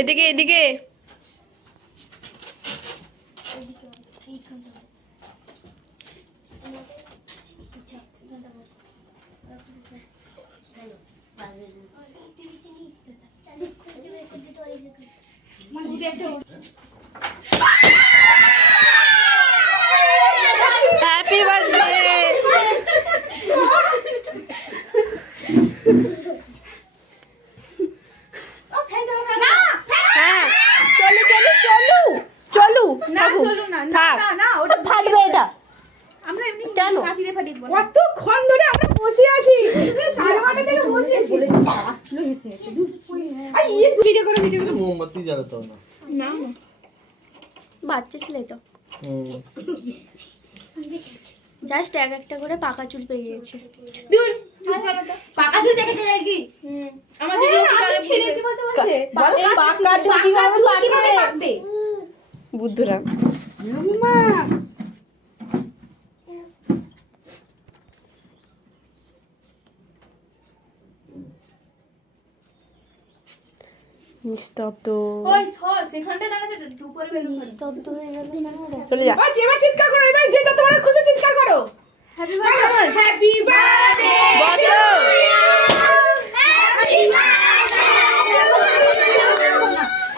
এদিকে এদিকে happy birthday. চলু না চলু না না না ওটা ফাটবে এটা। আমরা এমনি কেন কাঁচি দিয়ে ফাটিয়ে দেব। কতক্ষণ ধরে আমরা বসে আছি, 8:30 থেকে বসে আছি। আসছিল হেসে হেসে দূর আই এই ভিডিও করে মোমবাতি জ্বালাতো না না বাচ্চা ছেলে তো জাস্ট একটা করে পাকা চুল পেয়ে গেছে। দূর চুপ করো তো, পাকা চুল দেখতে আর কি আমাদের ওখানে ছেড়েছি বসে বসে পাকা চুল কি করে পাকবে বুদ্ধরা আম্মা। নিস্তব্ধ ওই সর সেখানটা দেখাতে দুপুরে বের করে নিস্তব্ধ হয়ে গেল। চলে যা ওই যেবার চিৎকার করো, এবার যে যত বড় খুশি চিৎকার করো। হ্যাপি বার্থডে হ্যাপি বার্থডে বলো হ্যাপি বার্থডে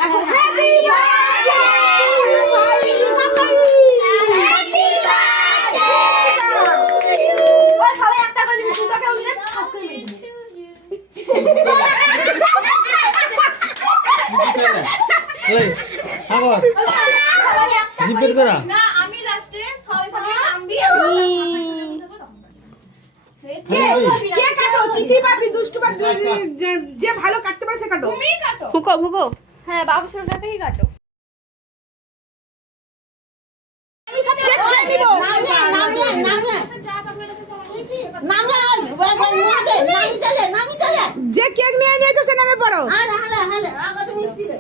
এখন হ্যাপি বার্থডে হ্যাপি বার্থডে ও সবাই একটা করে দিন সুতাকে উঠে খাস করে মেরে দিন। এই আগর জিপের করা না আমি লাস্টে সবাই খালি নামবি কে কাটো তিথি পাবি দুষ্টু পাবি যে ভালো কাটতে পারে সে কাটো। তুমি কাটো ফুকো ফুকো। হ্যাঁ বাবু সোনাটাকেই কাটো। আমি সব চেক করে নিব। নাম নে যা চকলেট আছে নাম নে নামি চলে যে কেক নিয়ে নিয়েছে সে নামে পড়ো। হালে আগতে মিষ্টি দে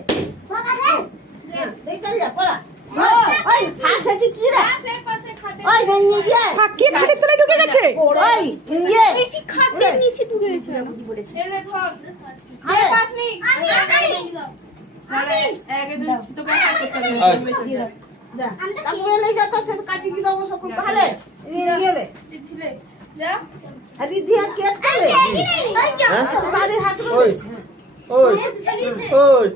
পড়া দে দেই চল যা পড়া। ওই ফাঁসে কি রে পাশে খাটে ওই গঙ্গি গিয়ে কি খাটে তলে ঢুকে গেছে। ওই ইয়ে বেশি খাটে নিচে ঢুকে গেছে না বুঝি পড়েছে। এলে ধর আরে পাস নি আমি আগে তোকে হাত করতে হবে যা আমি লই যা তো সে কাটি কি দাও সব ভালো নিয়ে গেলে দিলে যা আরে দিয়া কেক করে ওই যা তারে হাত ওই ওই ওই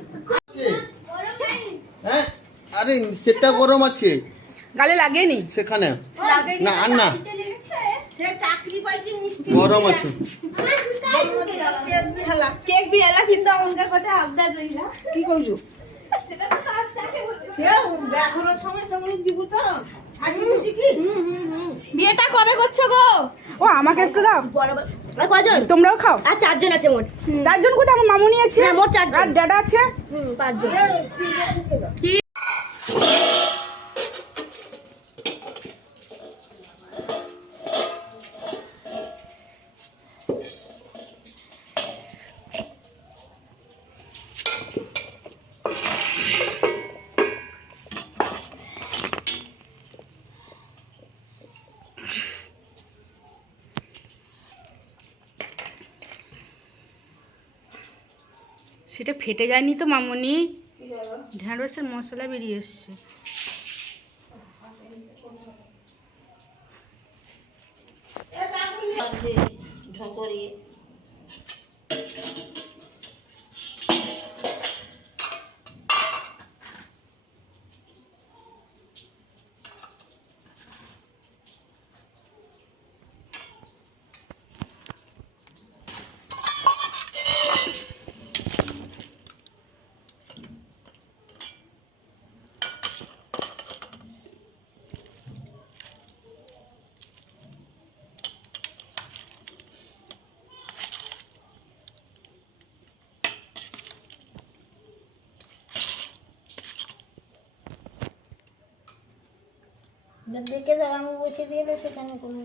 হ্যাঁ আরে সেটা গরম আছে গালে লাগেনি সেখানে না আর না সে চাকরি পাইছি মিষ্টি গরম আছে কেক বিয়ালা কিন্তু অঙ্কা কোটে আবদার রইলা কি করছো সেটা তো কাজ থাকে কেউ ব্যাঘরের সময় তুমি দিব তো আজকে বুঝি কি বিয়েটা কবে করছো গো? ও আমাকে একটু দাও। বরাবর আর কয়জন? তোমরাও খাও। আর 4 জন আছে মোট। 4 জন কোথায়? আমার মামুনি আছে। হ্যাঁ মোট 4 জন। আর দাদা আছে। 5 জন। কি সেটা ফেটে যায়নি তো মামুনি? ঢেঁড়সের মশলা বেরিয়ে এসছে। দেখে দাঁড়ানো বসে দিয়ে সেখানে কোনো